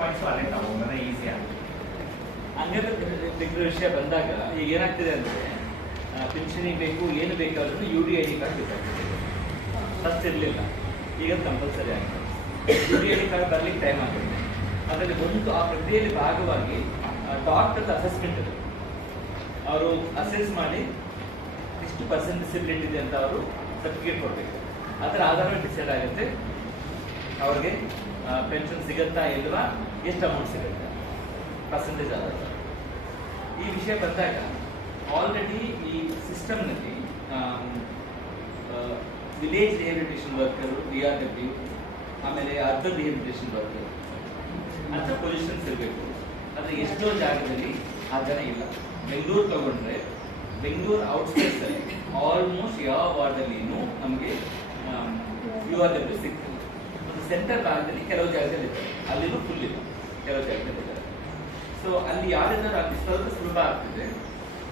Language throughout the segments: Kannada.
ಪರ್ಸೆಂಟೇಜ್ ಪಾಯಿಂಟ್ಸ್ ಅಲ್ಲೇ ತಗೊಂಡ್ರೆ ಈಸಿ ಆಗುತ್ತೆ. ಹಂಗೆಲ್ಲ ತೆಗೆದ ವಿಷಯ ಬಂದಾಗ ಈಗ ಏನಾಗ್ತಿದೆ ಅಂದರೆ ಪಿಂಚಣಿ ಬೇಕು ಏನು ಬೇಕಾದ್ರೂ UDID ಕಾರ್ಡ್ ಬೇಕಾಗ್ತದೆ. ಫಸ್ಟ್ ಇರಲಿಲ್ಲ, ಈಗ ಕಂಪಲ್ಸರಿ ಆಗಿದೆ. UDID ಕಾರ್ಡ್ ಬರಲಿಕ್ಕೆ ಟೈಮ್ ಆಗುತ್ತೆ. ಅದರಲ್ಲಿ ಒಂದು ಆ ಪ್ರಕ್ರಿಯೆಯಲ್ಲಿ ಭಾಗವಾಗಿ ಡಾಕ್ಟರ್ ಅಸೆಸ್ಮೆಂಟ್ ಇದೆ. ಅವರು ಅಸೆಸ್ ಮಾಡಿ ಎಷ್ಟು ಪರ್ಸೆಂಟ್ ಡಿಸಬಿಲಿಟಿ ಇದೆ ಅಂತ ಅವರು ಸರ್ಟಿಫಿಕೇಟ್ ಕೊಡಬೇಕು. ಅದರ ಆಧಾರ ಡಿಸೈಡ್ ಆಗುತ್ತೆ ಅವ್ರಿಗೆ ಪೆನ್ಷನ್ ಸಿಗುತ್ತಾ ಇಲ್ವಾ, ಎಷ್ಟು ಅಮೌಂಟ್ ಸಿಗುತ್ತೆ ಪರ್ಸೆಂಟೇಜ್ ಆಧಾರ. ಈ ವಿಷಯ ಬಂದಾಗ ಆಲ್ರೆಡಿ ಈ ಸಿಸ್ಟಮ್ನಲ್ಲಿ ವಿಲೇಜ್ ರಿಹ್ಯಾಬಿಲಿಟೇಷನ್ ವರ್ಕರು VRW, ಆಮೇಲೆ ಅರ್ಬನ್ ರಿಹ್ಯಾಬಿಲಿಟೇಷನ್ ವರ್ಕರ್ ಅಂತ ಪೊಸಿಷನ್ಸ್ ಇರಬೇಕು. ಆದರೆ ಎಷ್ಟೋ ಜಾಗದಲ್ಲಿ ಆ ಜನ ಇಲ್ಲ. ಬೆಂಗಳೂರು ತಗೊಂಡ್ರೆ ಬೆಂಗಳೂರು ಔಟ್ಸ್ಕರ್ಟ್ಸ್ ಅಲ್ಲಿ ಆಲ್ಮೋಸ್ಟ್ ಯಾವ ವಾರ್ಡಲ್ಲಿನೂ ನಮಗೆ URW ಸಿಗ್ತದೆ. ಒಂದು ಸೆಂಟರ್ ಭಾಗದಲ್ಲಿ ಕೆಲವು ಜಾಗದಲ್ಲಿ ಇದ್ದಾರೆ, ಅಲ್ಲಿನೂ ಫುಲ್ ಇಲ್ಲ, ಕೆಲವು ಜಾಗದಲ್ಲಿ ಇದ್ದಾರೆ. ಸೊ ಅಲ್ಲಿ ಯಾರಿದ್ದಾರೆ ಅಲ್ಲಿ ಸ್ವಲ್ಪ ಸುಲಭ ಆಗ್ತದೆ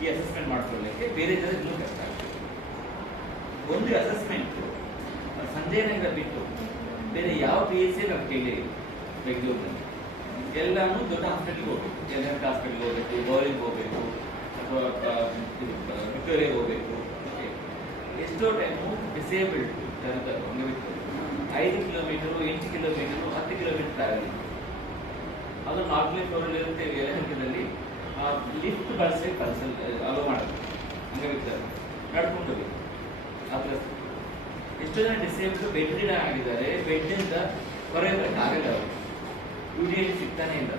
ಈ ಅಸೆಸ್ಮೆಂಟ್ ಮಾಡ್ಕೊಳ್ಳಿಕ್ಕೆ, ಬೇರೆ ಜನ ಇನ್ನೂ ಕಷ್ಟ ಆಗ್ತದೆ. ಒಂದು ಅಸೆಸ್ಮೆಂಟ್ ಸಂಜೆನಗರ ಬಿಟ್ಟು ಬೇರೆ ಯಾವ PHC ನಾವು ಕೇಳಿ ಬೆಂಗಳೂರಿನಲ್ಲಿ ಎಲ್ಲಾನು ದೊಡ್ಡ ಹಾಸ್ಪಿಟಲ್ಗೆ ಹೋಗ್ಬೇಕು. ಎಲ್ಎಂಟಿ ಹಾಸ್ಪಿಟಲ್ಗೆ ಹೋಗ್ಬೇಕು, ಗೌರಿಗೆ ಹೋಗ್ಬೇಕು, ಅಥವಾ ವಿಕ್ಟೋರಿಯಾಗೆ ಹೋಗ್ಬೇಕು. ಎಷ್ಟೋ ಟೈಮು ಡಿಸೇಬಲ್ಡ್ ಜನರು ಅಂಗವಿಕಲರು 5 ಕಿಲೋಮೀಟರು, 8 ಕಿಲೋಮೀಟರು, 10 ಕಿಲೋಮೀಟರ್ ಟ್ರಾವೆಲ್. ಅದು 4ನೇ ಫ್ಲೋರಲ್ಲಿ ಇರುತ್ತೆ. ಯಲಹಂಕದಲ್ಲಿ ಲಿಫ್ಟ್ ಬಳಸಲಿಕ್ಕೆ ಅಲೋ ಮಾಡೋದು ಅಂಗವಿಕಲರು ನಡ್ಕೊಂಡು ಹೋಗ್ಬೇಕು. ಅದರ ಎಷ್ಟೋ ಜನ ಡಿಸೇಬಲ್ಡ್ ಬೆಡ್ ರಿಡ್ ಆಗಿದ್ದಾರೆ, ಬೆಡ್ನಿಂದ ಹೊರಗೆ ಆಗಲ್ಲ, ಅವರು UDID ಸಿಗ್ತಾನೆ ಇಲ್ಲ.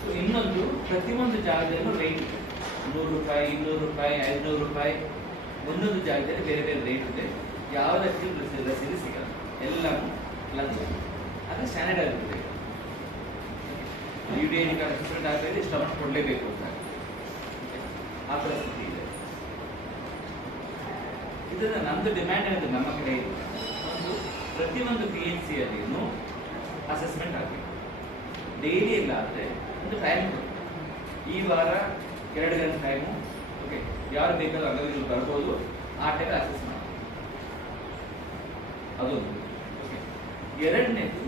ಸೊ ಇನ್ನೊಂದು ಪ್ರತಿಯೊಂದು ಜಾಗದಲ್ಲೂ ರೇಟ್ ಇದೆ. 100 ರೂಪಾಯಿ, 200 ರೂಪಾಯಿ, 500 ರೂಪಾಯಿ, ಒಂದೊಂದು ಜಾಗದಲ್ಲಿ ಬೇರೆ ಬೇರೆ ರೇಟ್ ಇದೆ. ಯಾವುದಕ್ಕೆ ರಸೀದಿ ಸಿಗಲ್ಲ, ಎಲ್ಲವೂ ಲಂಚ. ಅದು ಸ್ಟ್ಯಾಂಡರ್ಡ್ ಆಗಿರುತ್ತೆ. UDID ಕಾರ್ಡ್ ಅಸೆಸ್ಮೆಂಟ್ ಆಗಬೇಕು, ಇಷ್ಟು ಅಮೌಂಟ್ ಕೊಡಲೇಬೇಕು ಅಂತ ಆ ಥರ ಸ್ಥಿತಿ ಇದೆ. ಇದನ್ನ ನಮ್ದು ಡಿಮ್ಯಾಂಡ್ ಅನ್ನೋದು ನಮ್ಮ ಕಡೆ ಇದೆ. ಒಂದು ಪ್ರತಿಯೊಂದು PHC ಅಲ್ಲಿನೂ ಅಸೆಸ್ಮೆಂಟ್ ಆಗಬೇಕು. ಡೈಲಿ ಇಲ್ಲ ಆದರೆ ಒಂದು ಟೈಮ್ ಕೊಡಿ. ಈ ವಾರ 2 ಗಂಟೆ ಟೈಮು, ಓಕೆ, ಯಾರು ಬೇಕಾದ್ರೂ ಅಂಗವಿಕಲರು ಬರ್ಬೋದು, ಆ ಟೈಮ್ ಅಸೆಸ್ ಮಾಡಿ. ಅದೊಂದು ಓಕೆ. ಎರಡನೇದು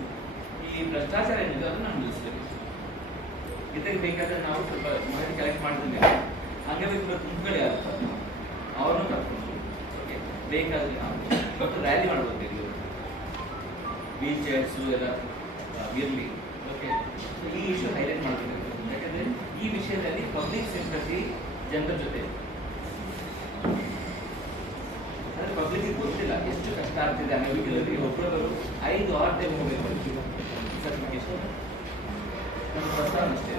ಈ ಭ್ರಷ್ಟಾಚಾರ ಏನಿದೆ ಅದನ್ನು ನಾವು ನಿಲ್ಲಿಸಬೇಕು. ಇದಕ್ಕೆ ಬೇಕಾದ್ರೆ ನಾವು ಸ್ವಲ್ಪ ಮಾಹಿತಿ ಕಲೆಕ್ಟ್ ಮಾಡಿದ್ರೆ ಅಂಗವಿಕಲರು ಗುಂಪುಗಳು ಯಾರು ಅವ್ರನ್ನೂ ಕರ್ಕೊಂಡು ಓಕೆ ಬೇಕಾದ್ರೆ ನಾವು ಸ್ವಲ್ಪ ರ್ಯಾಲಿ ಮಾಡ್ಬೋದು. ಬೆಂಗಳೂರು ವೀಲ್ ಚೇರ್ಸು ಎಲ್ಲ ಇರಲಿ. ಓಕೆ, ಈ ಇಶ್ಯೂ ಹೈಲೈಟ್ ಮಾಡಬೇಕು. ಯಾಕಂದ್ರೆ ಈ ವಿಷಯದಲ್ಲಿ ಪಬ್ಲಿಕ್ ಸಿಂಪತಿ ಜನರ ಜೊತೆ, ಅಂದ್ರೆ ಪಬ್ಲಿಕ್ ಗೊತ್ತಿಲ್ಲ ಎಷ್ಟು ಕಷ್ಟ ಆಗ್ತಿದೆ ಅಂಗವಿಕಲರಿಗೆ. ಒಬ್ಬರೊಬ್ಬರು 5-6 ಟೈಮ್ ಹೋಗಬೇಕು ಸರ್ಟಿಫಿಕೇಶನ್. ನಮ್ಮ ಪ್ರಸ್ತಾವ ಅಷ್ಟೇ.